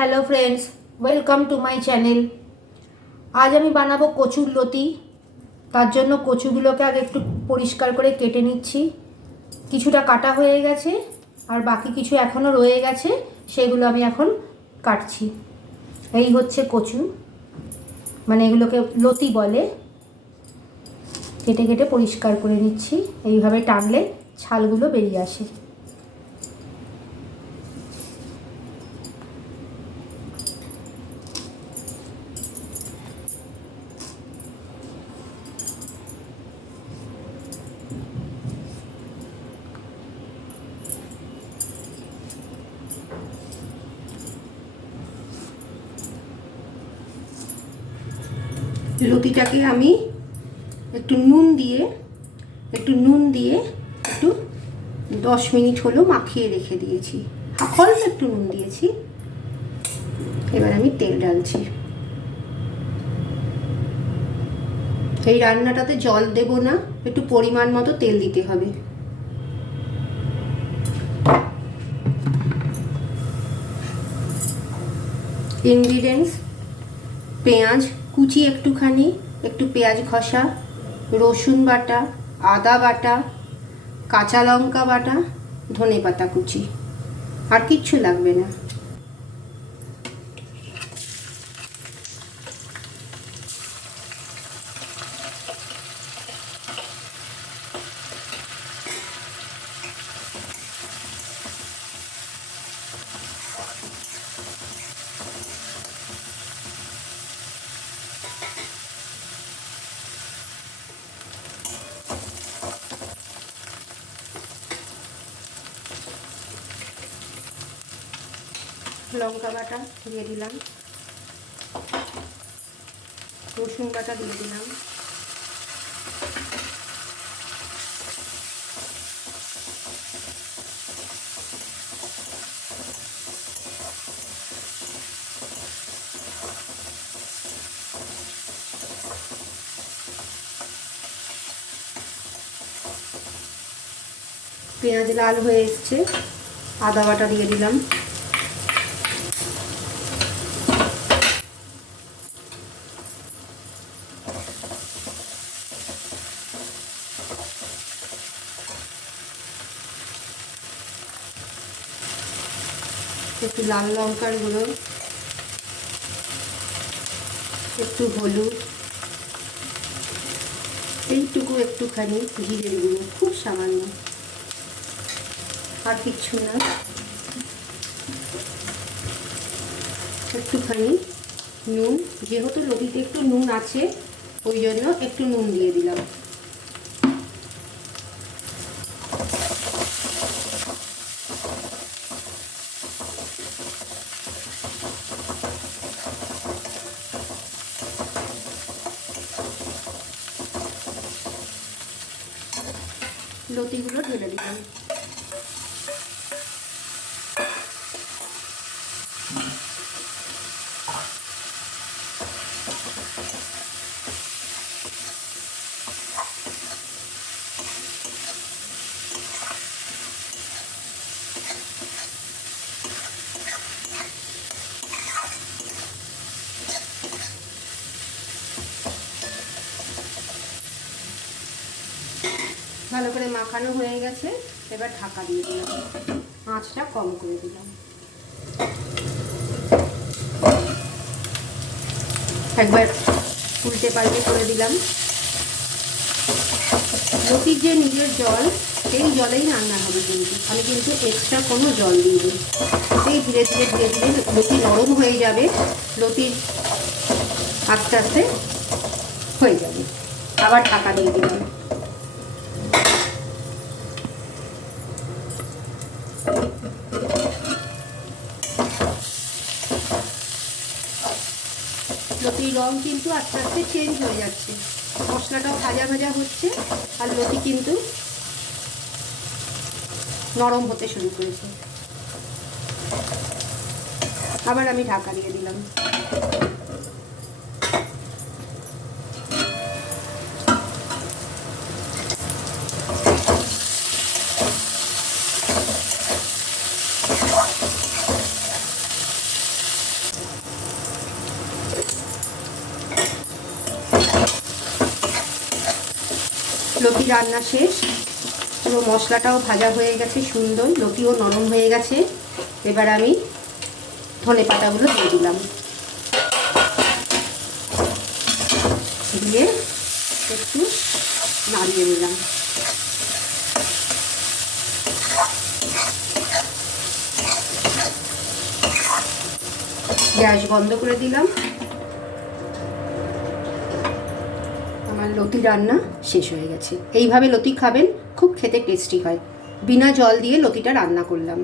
Hello friends, welcome to my channel. আজ আমি বানাবো কচুর লতি। তার জন্য কচুগুলোকে আগে একটু পরিষ্কার করে কেটে নিচ্ছি। কিছুটা কাটা হয়ে গেছে আর বাকি কিছু এখনও রয়ে গেছে, সেগুলো আমি এখন কাটছি। এই হচ্ছে কচু, মানে এগুলোকে লতি বলে। কেটে কেটে পরিষ্কার করে নিচ্ছি। এইভাবে টানলে ছালগুলো বেরিয়ে আসে। লতিটাকে আমি একটু নুন দিয়ে একটু 10 মিনিট হলো মাখিয়ে রেখে দিয়েছি। অল্প একটু নুন দিয়েছি। এবার আমি তেল ঢালছি। এই রান্নাটাতে জল দেব না, একটু পরিমাণ মতো তেল দিতে হবে। ইনগ্রিডিয়েন্টস: পেঁয়াজ কুচি একটুখানি, একটু পেঁয়াজ খসা, রসুন বাটা, আদা বাটা, কাঁচা লঙ্কা বাটা, ধনেপাতা কুচি। আর কিচ্ছু লাগবে না। লঙ্কা বাটা দিয়ে দিলাম, রসুন বাটা দিয়ে দিলাম, পেঁয়াজ লাল হয়ে এসছে, আদা বাটা দিয়ে দিলাম, একটু লাল লঙ্কার গুঁড়ো, একটু হলুদ, এইটুকু একটুখানি জিরের গুঁড়ো, খুব সামান্য, আর কিচ্ছু না। একটুখানি নুন, যেহেতু লতিতে একটু নুন আছে ওই জন্য একটু নুন দিয়ে দিলাম। লতিগুলো ঢেলে দিলাম। ভালো করে মাখানো হয়ে গেছে, এবার ঢাকা দিয়ে দিলাম, আঁচটা কম করে দিলাম। একবার উল্টে পাল্টে করে দিলাম। লতির যে নিজের জল, সেই জলেই রান্না হবে, কিন্তু আমি কিন্তু এক্সট্রা কোনো জল দিইনি। এই ধীরে ধীরে ধীরে ধীরে লতি নরম হয়ে যাবে, লতির আস্তে আস্তে হয়ে যাবে। আবার ঢাকা দিয়ে দিলাম। লতির রং কিন্তু আস্তে আস্তে চেঞ্জ হয়ে যাচ্ছে, মশলাটাও ভাজা ভাজা হচ্ছে আর লতি কিন্তু নরম হতে শুরু করেছে। আবার আমি ঢাকা দিয়ে দিলাম। লতি রান্না শেষ, পুরো মশলাটাও ভাজা হয়ে গেছে সুন্দর, লতিও নরম হয়ে গেছে। এবার আমি ধনেপাতাগুলো দিয়ে দিলাম, দিয়ে একটু নাড়িয়ে নিলাম। গ্যাস বন্ধ করে দিলাম। আমার লতি রান্না শেষ হয়ে গেছে। এইভাবে লতি খাবেন, খুব খেতে টেস্টি হয়। বিনা জল দিয়ে লতিটা রান্না করলাম।